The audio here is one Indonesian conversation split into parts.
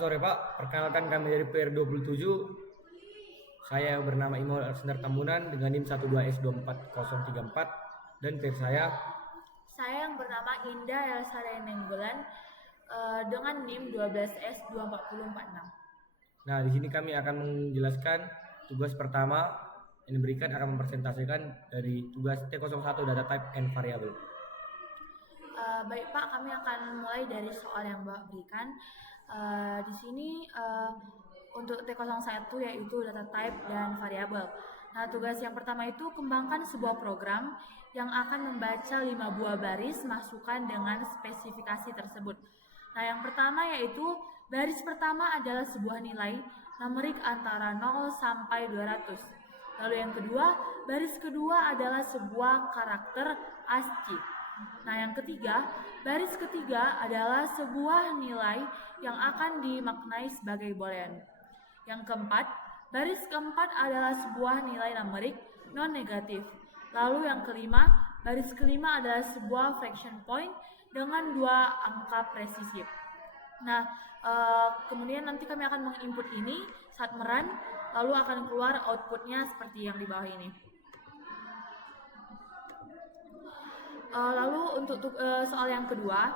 sore Pak, perkenalkan kami dari PR27. Saya bernama Imol Alexander Tambunan dengan NIM 12S24034 dan PR Saya yang bernama Indah Elsa Nenggolan dengan NIM 12S24046. Nah, di sini kami akan menjelaskan tugas pertama yang diberikan akan mempresentasikan dari tugas T01 Data Type and Variable. Baik Pak, kami akan mulai dari soal yang Bapak berikan. Di sini untuk T01 yaitu data type dan variabel. Nah, tugas yang pertama itu kembangkan sebuah program yang akan membaca 5 buah baris masukan dengan spesifikasi tersebut. Nah, yang pertama yaitu baris pertama adalah sebuah nilai numerik antara 0 sampai 200. Lalu yang kedua, baris kedua adalah sebuah karakter ASCII. Nah, yang ketiga, baris ketiga adalah sebuah nilai yang akan dimaknai sebagai boolean. Yang keempat, baris keempat adalah sebuah nilai numerik non-negatif. Lalu yang kelima, baris kelima adalah sebuah fraction point dengan 2 angka presisi. Nah, kemudian nanti kami akan menginput ini saat merun, lalu akan keluar outputnya seperti yang di bawah ini. Lalu untuk soal yang kedua,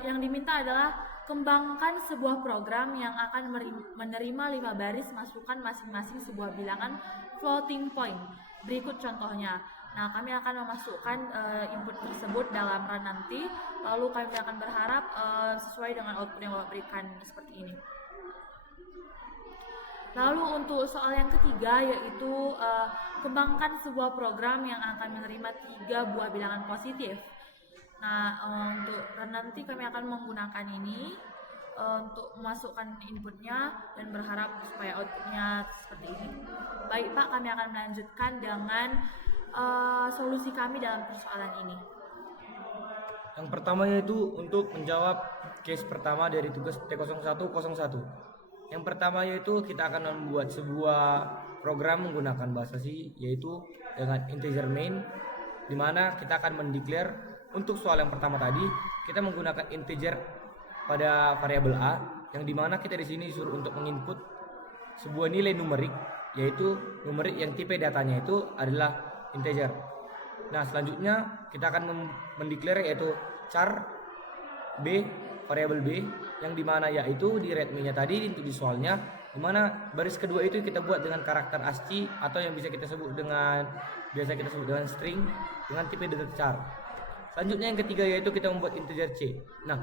yang diminta adalah kembangkan sebuah program yang akan menerima 5 baris masukan masing-masing sebuah bilangan floating point. Berikut contohnya. Nah, kami akan memasukkan input tersebut dalam run nanti, lalu kami akan berharap sesuai dengan output yang Bapak berikan seperti ini. Lalu untuk soal yang ketiga yaitu kembangkan sebuah program yang akan menerima 3 buah bilangan positif. Nah, untuk nanti kami akan menggunakan ini untuk memasukkan inputnya dan berharap supaya outputnya seperti ini. Baik Pak, kami akan melanjutkan dengan solusi kami dalam persoalan ini. Yang pertama yaitu untuk menjawab case pertama dari tugas T0101. Yang pertama yaitu kita akan membuat sebuah program menggunakan bahasa C, yaitu dengan integer main, di mana kita akan mendeklar untuk soal yang pertama tadi kita menggunakan integer pada variabel A, yang dimana kita di sini disuruh untuk menginput sebuah nilai numerik, yaitu numerik yang tipe datanya itu adalah integer. Nah, selanjutnya kita akan mendeklar yaitu char B, variabel B, yang dimana yaitu di readme-nya tadi untuk di soalnya, dimana baris kedua itu kita buat dengan karakter ASCII atau yang biasa kita sebut dengan string dengan tipe data char. Selanjutnya yang ketiga yaitu kita membuat integer C. Nah,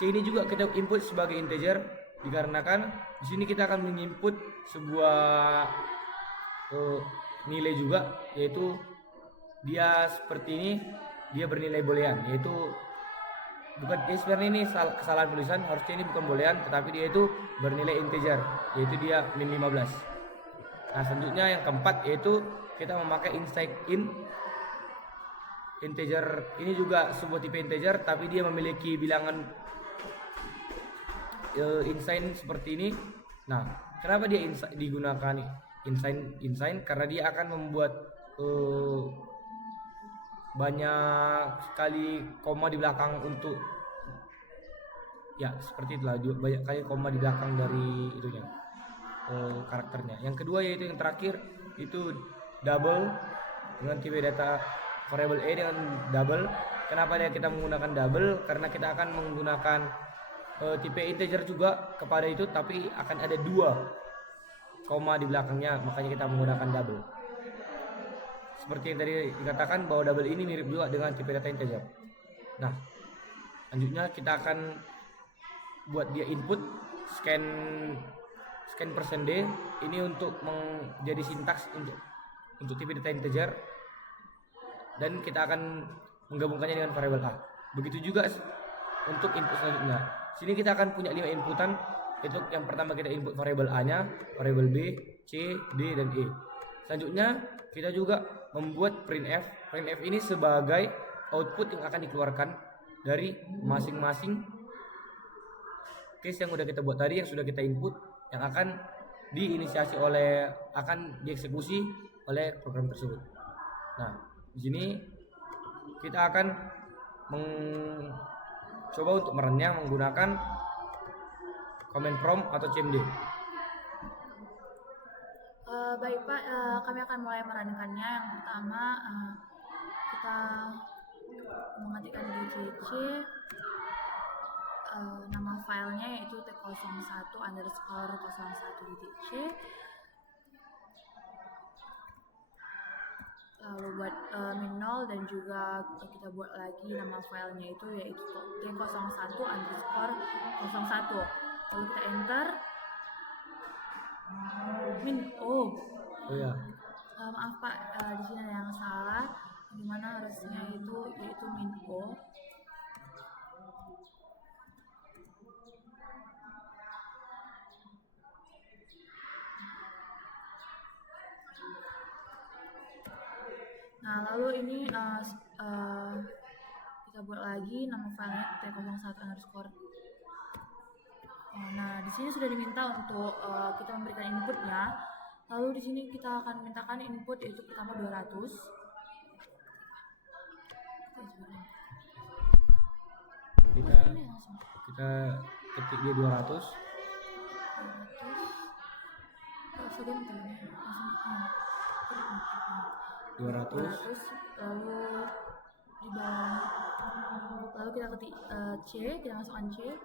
C ini juga kita input sebagai integer dikarenakan di sini kita akan menginput sebuah nilai juga, yaitu dia seperti ini, dia bernilai boolean, yaitu sebenarnya ini kesalahan tulisan, harusnya ini bukan boolean tetapi dia itu bernilai integer, yaitu dia min 15. Nah, selanjutnya yang keempat yaitu kita memakai integer. Ini juga sebuah tipe integer tapi dia memiliki bilangan insign seperti ini. Nah, kenapa dia digunakan insign? Karena dia akan membuat banyak sekali koma di belakang untuk seperti itulah, banyak kali koma di belakang dari itunya karakternya. Yang kedua yaitu yang terakhir itu double dengan tipe data variable A dengan double. Kenapa kita menggunakan double? Karena kita akan menggunakan tipe integer juga kepada itu, tapi akan ada 2 koma di belakangnya, makanya kita menggunakan double. Seperti yang tadi dikatakan bahwa double ini mirip juga dengan tipe data integer. Nah, selanjutnya kita akan buat dia input scan %d ini untuk menjadi sintaks untuk tipe data integer, dan kita akan menggabungkannya dengan variabel A. Begitu juga untuk input selanjutnya. Sini kita akan punya 5 inputan. Itu yang pertama kita input variabel A-nya, variabel B, C, D, dan E. Selanjutnya kita juga membuat printf. Printf ini sebagai output yang akan dikeluarkan dari masing-masing case yang sudah kita buat tadi, yang sudah kita input, yang akan dieksekusi oleh program tersebut. Nah, di sini kita akan coba untuk merennya menggunakan command prompt atau CMD. Baik Pak, kami akan mulai merankannya. Yang pertama kita mengetikkan DCC, nama filenya yaitu t01_01.c, lalu buat min0 dan juga kita buat lagi nama filenya itu yaitu t01_01, lalu kita enter min_o. Oh ya, Maaf Pak, di sini ada yang salah, dimana harusnya itu yaitu min_o. Nah, lalu ini kita buat lagi nama filenya t01_. Nah, di sini sudah diminta untuk kita memberikan inputnya. Lalu di sini kita akan mintakan input yaitu pertama 200. kita ketik dia 200. Langsung 200. Lalu di bawah, lalu kita ketik C, kita masukkan C,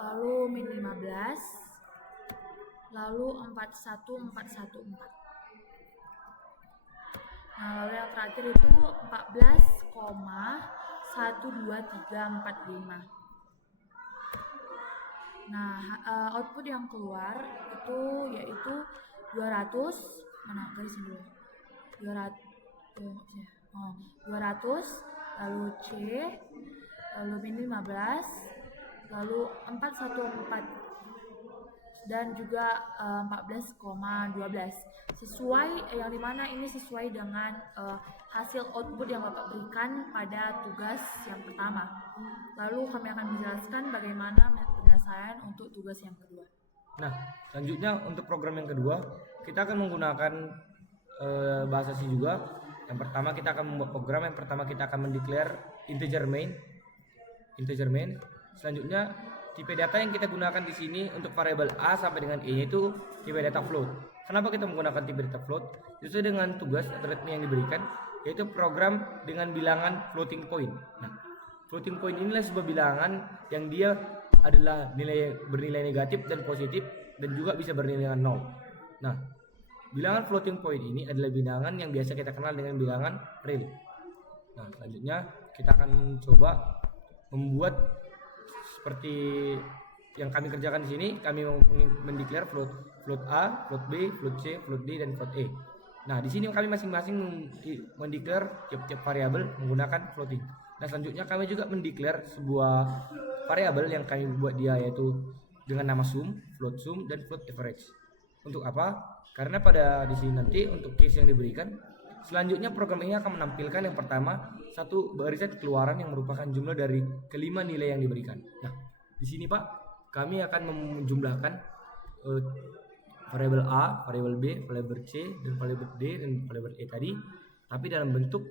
lalu min 15, lalu 41414. Nah, lalu yang terakhir itu 14,12345. Nah, output yang keluar itu yaitu 200, mana garisin dulu, 200, 200, lalu C, lalu min 15, lalu 414 dan juga 14,12, sesuai yang dimana ini sesuai dengan hasil output yang Bapak berikan pada tugas yang pertama. Lalu kami akan menjelaskan bagaimana penyelesaian untuk tugas yang kedua. Nah, selanjutnya untuk program yang kedua kita akan menggunakan bahasa C juga. Yang pertama kita akan membuat program, yang pertama kita akan mendeclare integer main. Selanjutnya tipe data yang kita gunakan di sini untuk variabel A sampai dengan E itu tipe data float. Kenapa kita menggunakan tipe data float? Sesuai dengan tugas atau readme yang diberikan, yaitu program dengan bilangan floating point. Nah, floating point inilah sebuah bilangan yang dia adalah bernilai negatif dan positif dan juga bisa bernilai 0. Nah, bilangan floating point ini adalah bilangan yang biasa kita kenal dengan bilangan real. Nah, selanjutnya kita akan coba membuat seperti yang kami kerjakan di sini. Kami mendeklar float A, float B, float C, float D, dan float E. Nah, di sini kami masing-masing mendeklar tiap-tiap variabel menggunakan floating. Nah, selanjutnya kami juga mendeklar sebuah variabel yang kami buat dia yaitu dengan nama sum, float sum, dan float average. Untuk apa? Karena pada di sini nanti untuk case yang diberikan, selanjutnya program ini akan menampilkan yang pertama satu barisan keluaran yang merupakan jumlah dari kelima nilai yang diberikan. Nah, di sini Pak, kami akan menjumlahkan variabel A, variabel B, variabel C, dan variabel D dan variabel E tadi, tapi dalam bentuk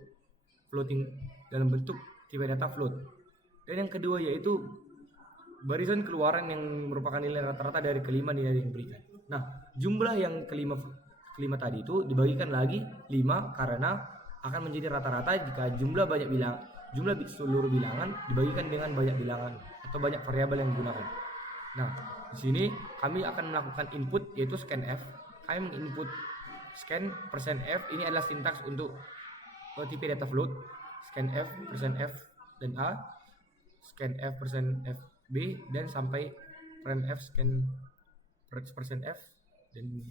floating, dalam bentuk tipe data float. Dan yang kedua yaitu barisan keluaran yang merupakan nilai rata-rata dari kelima nilai yang diberikan. Nah, jumlah yang kelima tadi itu dibagikan lagi 5 karena akan menjadi rata-rata jika jumlah seluruh bilangan dibagikan dengan banyak bilangan atau banyak variabel yang digunakan. Nah, di sini kami akan melakukan input yaitu scanf. Kami menginput scan %f, ini adalah sintaks untuk tipe data float. Scanf %f dan A, scanf %f B, dan sampai printf scan %f dan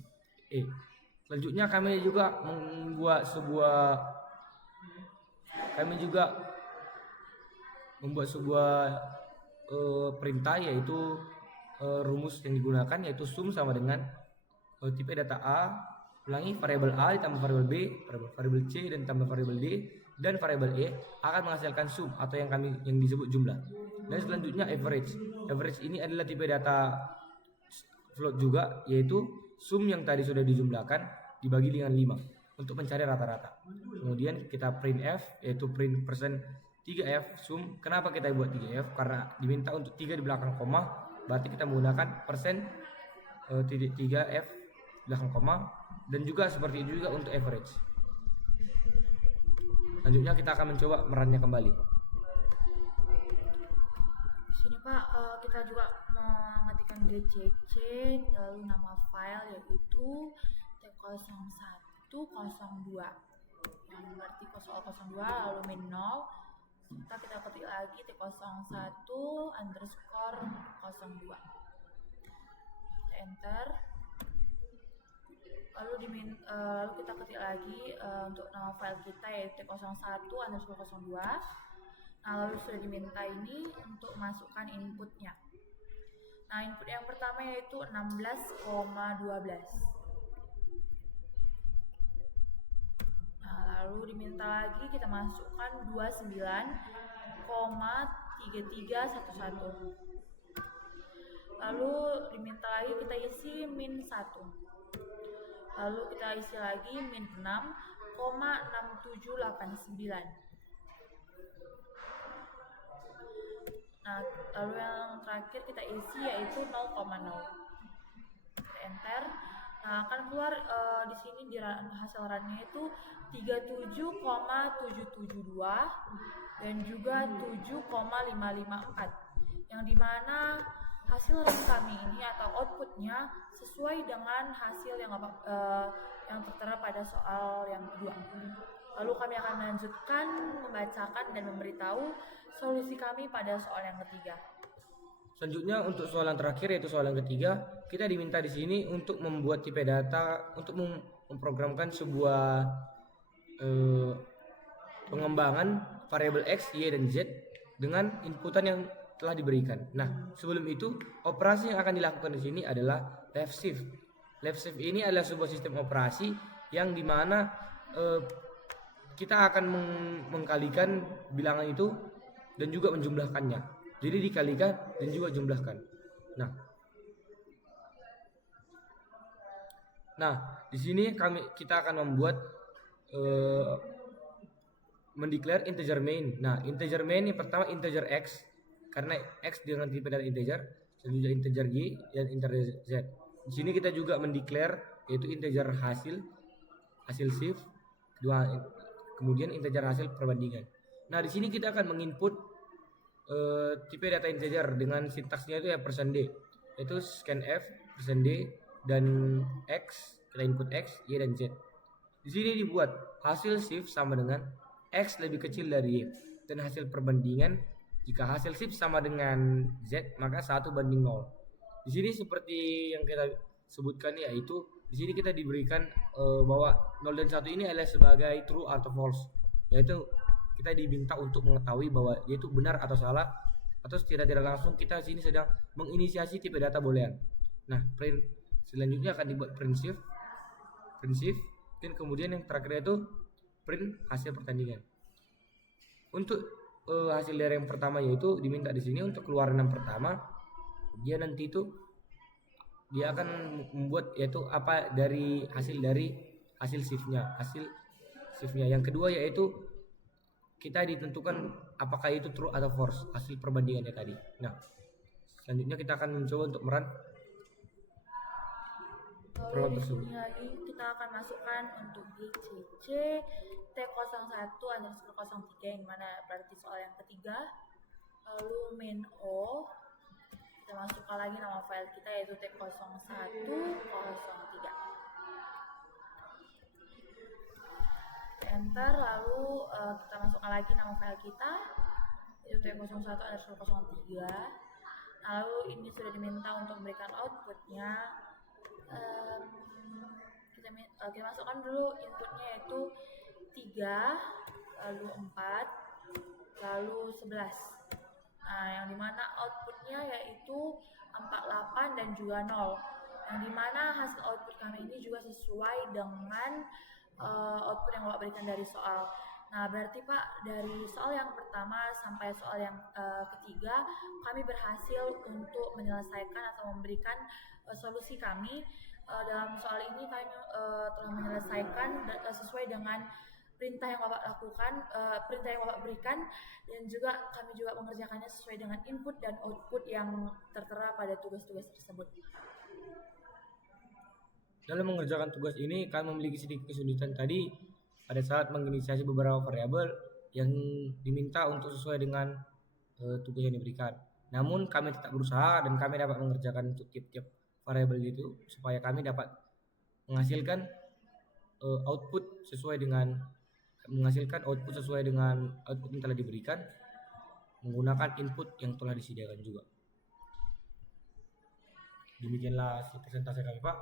E. Selanjutnya kami juga membuat sebuah perintah yaitu rumus yang digunakan yaitu sum sama dengan tipe data A, ulangi variabel A ditambah variabel B, variabel C dan tambah variabel D, dan variabel E akan menghasilkan sum atau yang disebut jumlah. Dan selanjutnya average. Average ini adalah tipe data float juga, yaitu sum yang tadi sudah dijumlahkan dibagi dengan 5 untuk mencari rata-rata. Kemudian kita printf yaitu print 3F sum. Kenapa kita buat 3F? Karena diminta untuk 3 di belakang koma, berarti kita menggunakan persen titik 3F belakang koma, dan juga seperti itu juga untuk average. Selanjutnya kita akan mencoba merannya kembali. Di sini Pak, kita juga mengetikkan GCC, lalu nama file yaitu T0102, yang berarti 002 lalu min 0. Kita ketik lagi T01_02. Kita enter. Lalu kita ketik lagi untuk nama file kita yaitu T01_02. Nah, lalu sudah diminta ini untuk masukkan inputnya. Nah, input yang pertama yaitu 16,12. Nah, lalu diminta lagi kita masukkan 29,3311. Lalu diminta lagi kita isi min 1. Lalu kita isi lagi min 6,6789. Nah, lalu yang terakhir kita isi yaitu 0,0. Kita enter. Nah, akan keluar di sini di hasil runnya itu 37,772 dan juga 7,554, yang dimana hasil run kami ini atau outputnya sesuai dengan hasil yang tertera pada soal yang kedua. Lalu kami akan melanjutkan membacakan dan memberitahu solusi kami pada soal yang ketiga. Selanjutnya untuk soal yang terakhir yaitu soal yang ketiga, kita diminta di sini untuk membuat tipe data untuk memprogramkan sebuah pengembangan variabel X, Y, dan Z dengan inputan yang telah diberikan. Nah, sebelum itu operasi yang akan dilakukan di sini adalah left shift. Left shift ini adalah sebuah sistem operasi yang dimana kita akan mengkalikan bilangan itu dan juga menjumlahkannya. Jadi dikalikan dan juga jumlahkan. Nah, di sini kita akan membuat mendeclare integer main. Nah, integer main yang pertama integer X, karena X dengan tipe data integer, selanjutnya integer Y dan integer Z. Di sini kita juga mendeclare yaitu integer hasil shift, kemudian integer hasil perbandingan. Nah, di sini kita akan menginput tipe data integer dengan sintaksnya itu ya %d, yaitu scanf %d dan X, kita input X, Y, dan Z. Di sini dibuat hasil shift sama dengan X lebih kecil dari Y, dan hasil perbandingan jika hasil shift sama dengan Z maka 1 banding 0. Di sini seperti yang kita sebutkan yaitu di sini kita diberikan bahwa 0 dan 1 ini adalah sebagai true atau false, yaitu kita diminta untuk mengetahui bahwa yaitu benar atau salah, atau secara tidak langsung kita sini sedang menginisiasi tipe data boolean. Nah, print selanjutnya akan dibuat print shift, dan kemudian yang terakhir itu print hasil pertandingan. Untuk hasil dari yang pertama yaitu diminta di sini untuk keluaran yang pertama, dia nanti itu dia akan membuat yaitu apa dari hasil shiftnya. Yang kedua yaitu kita ditentukan apakah itu true atau false hasil perbandingannya tadi. Nah, selanjutnya kita akan mencoba untuk meran Lalu di sini lagi kita akan masukkan untuk GCC T01_03 yang mana berarti soal yang ketiga. Lalu min O, kita masukkan lagi nama file kita yaitu T0103. Enter, lalu kita masukkan lagi nama file kita yaitu T01_03. Lalu ini sudah diminta untuk memberikan outputnya. Kita masukkan dulu inputnya yaitu 3, lalu 4, lalu 11. Nah, yang dimana outputnya yaitu 48 dan juga 0, yang dimana hasil output kami ini juga sesuai dengan output yang Bapak berikan dari soal. Nah, berarti Pak, dari soal yang pertama sampai soal yang ketiga kami berhasil untuk menyelesaikan atau memberikan solusi kami. Dalam soal ini kami telah menyelesaikan sesuai dengan perintah yang Bapak lakukan, perintah yang Bapak berikan, dan juga kami juga mengerjakannya sesuai dengan input dan output yang tertera pada tugas-tugas tersebut. Dalam mengerjakan tugas ini, kami memiliki sedikit kesulitan tadi pada saat menginisiasi beberapa variabel yang diminta untuk sesuai dengan tugas yang diberikan. Namun kami tetap berusaha dan kami dapat mengerjakan untuk tiap-tiap variabel itu supaya kami dapat menghasilkan output sesuai dengan output yang telah diberikan menggunakan input yang telah disediakan juga. Demikianlah presentasi kami, Pak.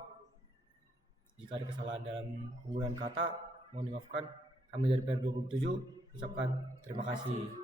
Jika ada kesalahan dalam penggunaan kata, mohon dimaafkan. Kami dari PR 27 ucapkan terima kasih.